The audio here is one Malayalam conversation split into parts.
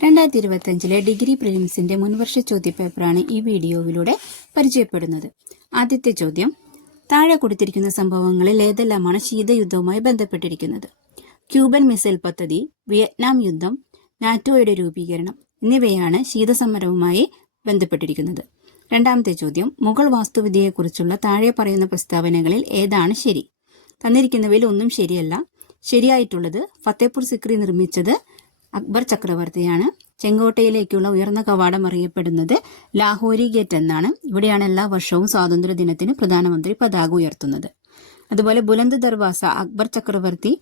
2025 ഡിഗ്രി പ്രിലിംസിന്റെ മുൻവർഷ ചോദ്യപേപ്പറാണ് ഈ വീഡിയോയിലൂടെ പരിചയപ്പെടുന്നത്. ആദ്യത്തെ ചോദ്യം, താഴെ കൊടുത്തിരിക്കുന്ന സംഭവങ്ങളിൽ ഏതെല്ലാമാണ് ശീതയുദ്ധവുമായി ബന്ധപ്പെട്ടിരിക്കുന്നത്? ക്യൂബൻ മിസൈൽ പദ്ധതി, വിയറ്റ്നാം യുദ്ധം, നാറ്റോയുടെ രൂപീകരണം എന്നിവയാണ് ശീതസമരവുമായി ബന്ധപ്പെട്ടിരിക്കുന്നത്. രണ്ടാമത്തെ ചോദ്യം, മുഗൾ വാസ്തുവിദ്യയെക്കുറിച്ചുള്ള താഴെ പറയുന്ന പ്രസ്താവനകളിൽ ഏതാണ് ശരി? തന്നിരിക്കുന്നവയിൽ ഒന്നും ശരിയല്ല. ശരിയായിട്ടുള്ളത് ഫത്തേപൂർ സിക്രി നിർമ്മിച്ചത് അക്ബർ ചക്രവർത്തിയാണ്. ചെങ്കോട്ടയിലേക്കുള്ള ഉയർന്ന കവാടം അറിയപ്പെടുന്നത് ലാഹോരി ഗേറ്റ് എന്നാണ്. ഇവിടെയാണ് എല്ലാ വർഷവും സ്വാതന്ത്ര്യ ദിനത്തിന് പ്രധാനമന്ത്രി പതാക ഉയർത്തുന്നത്. അതുപോലെ ബുലന്ദ് ദർവാസ അക്ബർ ചക്രവർത്തി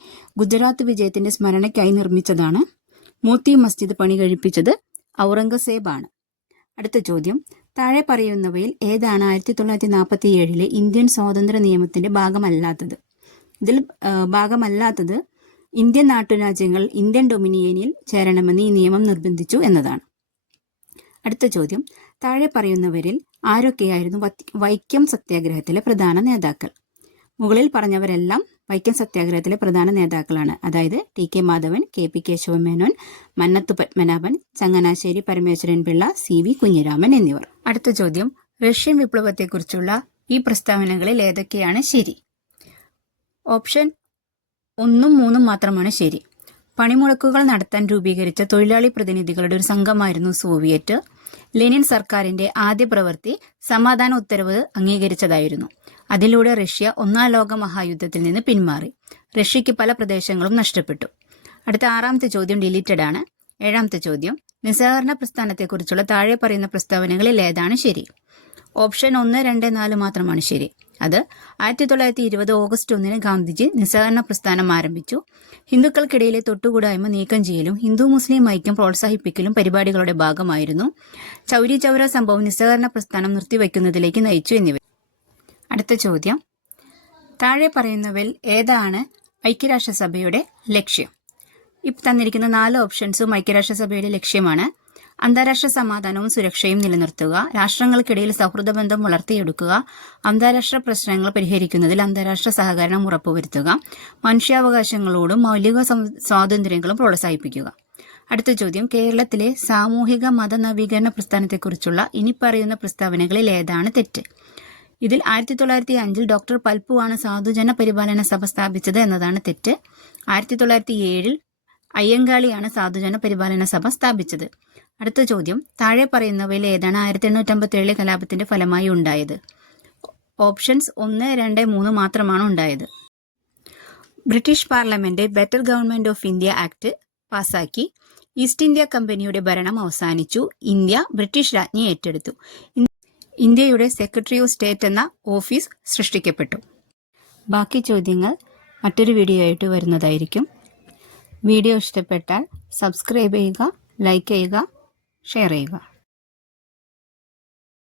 ഗുജറാത്ത് വിജയത്തിന്റെ സ്മരണയ്ക്കായി നിർമ്മിച്ചതാണ്. മോത്തി മസ്ജിദ് പണി കഴിപ്പിച്ചത് ഔറംഗസേബാണ്. അടുത്ത ചോദ്യം, താഴെ പറയുന്നവയിൽ ഏതാണ് 1947 ഇന്ത്യൻ സ്വാതന്ത്ര്യ നിയമത്തിന്റെ ഭാഗമല്ലാത്തത്? ഇതിൽ ഭാഗമല്ലാത്തത് ഇന്ത്യൻ നാട്ടുരാജ്യങ്ങൾ ഇന്ത്യൻ ഡൊമിനിയനിൽ ചേരണമെന്ന് ഈ നിയമം നിർബന്ധിച്ചു എന്നതാണ്. അടുത്ത ചോദ്യം, താഴെ പറയുന്നവരിൽ ആരൊക്കെയായിരുന്നു വൈക്കം സത്യാഗ്രഹത്തിലെ പ്രധാന നേതാക്കൾ? മുകളിൽ പറഞ്ഞവരെല്ലാം വൈക്കം സത്യാഗ്രഹത്തിലെ പ്രധാന നേതാക്കളാണ്. അതായത് TK. Madhavan, K P. Kesava Menon, Mannathu Padmanabhan, Changanassery Parameswaran Pillai, CV. Kunhiraman എന്നിവർ. അടുത്ത ചോദ്യം, റഷ്യൻ വിപ്ലവത്തെക്കുറിച്ചുള്ള ഈ പ്രസ്താവനകളിൽ ഏതൊക്കെയാണ് ശരി? ഓപ്ഷൻ 1ഉം 3ഉം മാത്രമാണ് ശരി. പണിമുടക്കുകൾ നടത്താൻ രൂപീകരിച്ച തൊഴിലാളി പ്രതിനിധികളുടെ ഒരു സംഘമായിരുന്നു സോവിയറ്റ്. ലെനിൻ സർക്കാരിന്റെ ആദ്യ പ്രവൃത്തി സമാധാന ഉത്തരവ് അംഗീകരിച്ചതായിരുന്നു. അതിലൂടെ റഷ്യ 1ാം ലോക മഹായുദ്ധത്തിൽ നിന്ന് പിന്മാറി. റഷ്യക്ക് പല പ്രദേശങ്ങളും നഷ്ടപ്പെട്ടു. അടുത്ത 6ാമത്തെ ചോദ്യം ഡിലീറ്റഡ് ആണ്. 7ാമത്തെ ചോദ്യം, നിസ്സഹകരണ പ്രസ്ഥാനത്തെക്കുറിച്ചുള്ള താഴെ പറയുന്ന പ്രസ്താവനകളിൽ ഏതാണ് ശരി? ഓപ്ഷൻ 1, 2, 4 മാത്രമാണ് ശരി. അത് 1920 ഓഗസ്റ്റ് 1 ഗാന്ധിജി നിസ്സഹകരണ പ്രസ്ഥാനം ആരംഭിച്ചു. ഹിന്ദുക്കൾക്കിടയിലെ തൊട്ടുകൂടായ്മ നീക്കം ചെയ്യലും ഹിന്ദു മുസ്ലിം ഐക്യം പ്രോത്സാഹിപ്പിക്കലും പരിപാടികളുടെ ഭാഗമായിരുന്നു. ചൗരി ചൗര സംഭവം നിസ്സഹകരണ പ്രസ്ഥാനം നിർത്തിവെക്കുന്നതിലേക്ക് നയിച്ചു എന്നിവ. അടുത്ത ചോദ്യം, താഴെ പറയുന്നവയിൽ ഏതാണ് ഐക്യരാഷ്ട്രസഭയുടെ ലക്ഷ്യം? ഇപ്പം തന്നിരിക്കുന്ന 4 ഓപ്ഷൻസും ഐക്യരാഷ്ട്രസഭയുടെ ലക്ഷ്യമാണ്. അന്താരാഷ്ട്ര സമാധാനവും സുരക്ഷയും നിലനിർത്തുക, രാഷ്ട്രങ്ങൾക്കിടയിൽ സൗഹൃദ ബന്ധം വളർത്തിയെടുക്കുക, അന്താരാഷ്ട്ര പ്രശ്നങ്ങൾ പരിഹരിക്കുന്നതിൽ അന്താരാഷ്ട്ര സഹകരണം ഉറപ്പുവരുത്തുക, മനുഷ്യാവകാശങ്ങളോടും മൗലിക സ്വാതന്ത്ര്യങ്ങളും പ്രോത്സാഹിപ്പിക്കുക. അടുത്ത ചോദ്യം, കേരളത്തിലെ സാമൂഹിക മത നവീകരണ പ്രസ്ഥാനത്തെക്കുറിച്ചുള്ള ഇനി പറയുന്ന പ്രസ്താവനകളിൽ ഏതാണ് തെറ്റ്? ഇതിൽ 1905 ഡോക്ടർ പൽപ്പുവാണ് സാധുജന പരിപാലന സഭ സ്ഥാപിച്ചത് എന്നതാണ് തെറ്റ്. 1907 അയ്യങ്കാളിയാണ് സാധുജന പരിപാലന സഭ സ്ഥാപിച്ചത്. അടുത്ത ചോദ്യം, താഴെ പറയുന്നവയിൽ ഏതാണ് 1857 കലാപത്തിന്റെ ഫലമായി ഉണ്ടായത്? ഓപ്ഷൻസ് 1, 2, 3 മാത്രമാണ് ഉണ്ടായത്. British parliament better government of India act പാസാക്കി. ഈസ്റ്റ് ഇന്ത്യ കമ്പനിയുടെ ഭരണം അവസാനിച്ചു. ഇന്ത്യ ബ്രിട്ടീഷ് രാജ്ഞി ഏറ്റെടുത്തു. ഇന്ത്യയുടെ സെക്രട്ടറി ഓഫ് സ്റ്റേറ്റ് എന്ന ഓഫീസ് സൃഷ്ടിക്കപ്പെട്ടു. ബാക്കി ചോദ്യങ്ങൾ മറ്റൊരു വീഡിയോ ആയിട്ട് വരുന്നതായിരിക്കും. വീഡിയോ ഇഷ്ടപ്പെട്ടാൽ സബ്സ്ക്രൈബ് ചെയ്യുക, ലൈക്ക് ചെയ്യുക, ഷെയർ ചെയ്യുക.